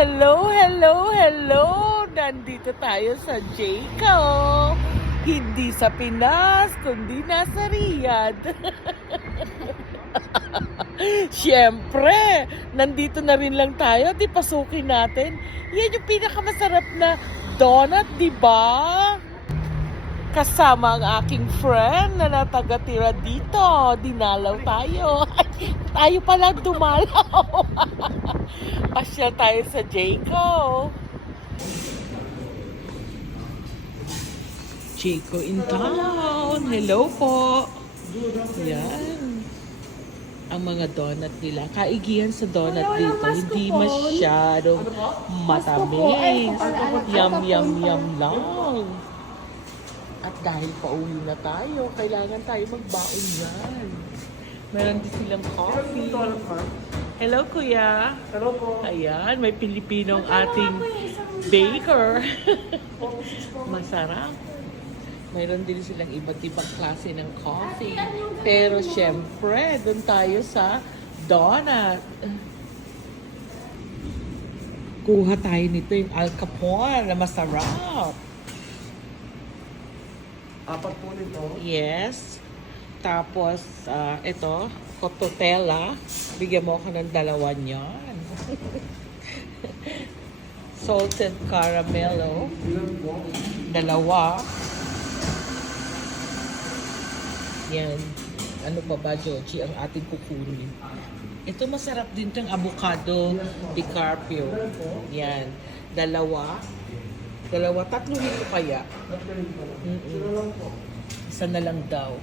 Hello, hello, hello! Nandito tayo sa Jayco. Hindi sa Pinas, kundi nasa Riyadh. Siyempre, nandito na rin lang tayo. Di pasukin natin. Yan yung pinakamasarap na donut, di ba? Kasama ang aking friend na natagatira dito. Dinalaw tayo. Ay, tayo pala dumalaw. Pasyal tayo sa Jayco. Jayco in town. Hello po. Yan. Ang mga donut nila. Kaigihan sa donut dito. Hindi masyadong matamis. Yum, yum, yum lang. At dahil pauwi na tayo, kailangan tayo magbaon yan. Meron din silang coffee. Hello, Kuya. Hello po. Ayan, may Pilipinong ating baker. Masarap. Mayroon din silang iba't ibang klase ng coffee. Pero syempre, doon tayo sa donut. Kuha tayo nito yung Al Capone na masarap. Apat po nito. Yes. Tapos, ito, cototella. Bigyan mo ako ng dalawa niyan. Salted caramello. Ilan po? Dalawa. Yan. Ano pa ba, Joji, ang ating kukunin? Ito masarap din itong avocado di Carpio. Yan. Dalawa. Tatlo nito kaya. Sino lang po? Isa na lang daw.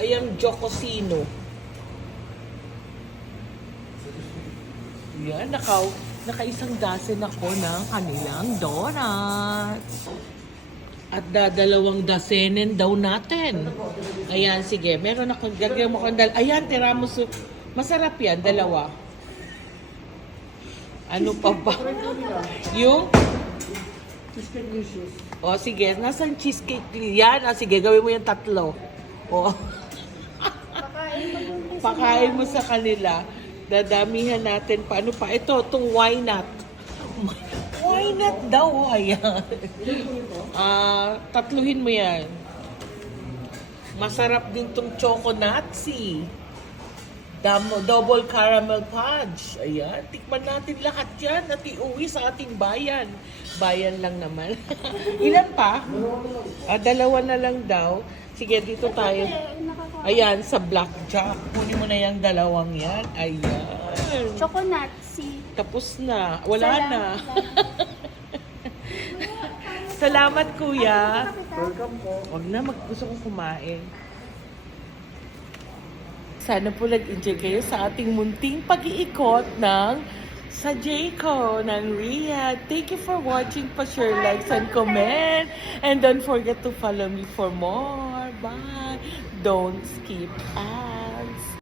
Ayan, Jocosino. Yan, nakaisang dozen ako ng kanilang donuts. At dalawang dosenin daw natin. Ayan, sige. Meron ako, gagawin mo ko. Ayan, tiramisu. Masarap yan, dalawa. Ano pa ba? Yung? Cheesecake delicious. O, sige. Nasaan cheesecake? Yan. Sige, gawin mo yung tatlo. O. Pakain mo sa kanila. Dadamihan natin. Paano pa? Ito, itong why not? Why not daw? Ayan. Tatluhin mo yan. Masarap din itong choconatsi. Double caramel fudge. Ayan. Tikman natin lahat yan at iuwi sa ating bayan. Bayan lang naman. Ilan pa? Dalawa na lang daw. Sige, dito tayo. Ayan, sa blackjack. Kunin mo na yung dalawang yan. Ayan. Choconatsi. Tapos na. Wala na. Salamat, Kuya. Welcome po. Huwag na, gusto kong kumain. Sana po nag-enjoy kayo sa ating munting pag-iikot ng sa Jayco ng Riyadh. Thank you for watching. Pa-share, likes, and comment. And don't forget to follow me for more. Bye. Don't skip ads.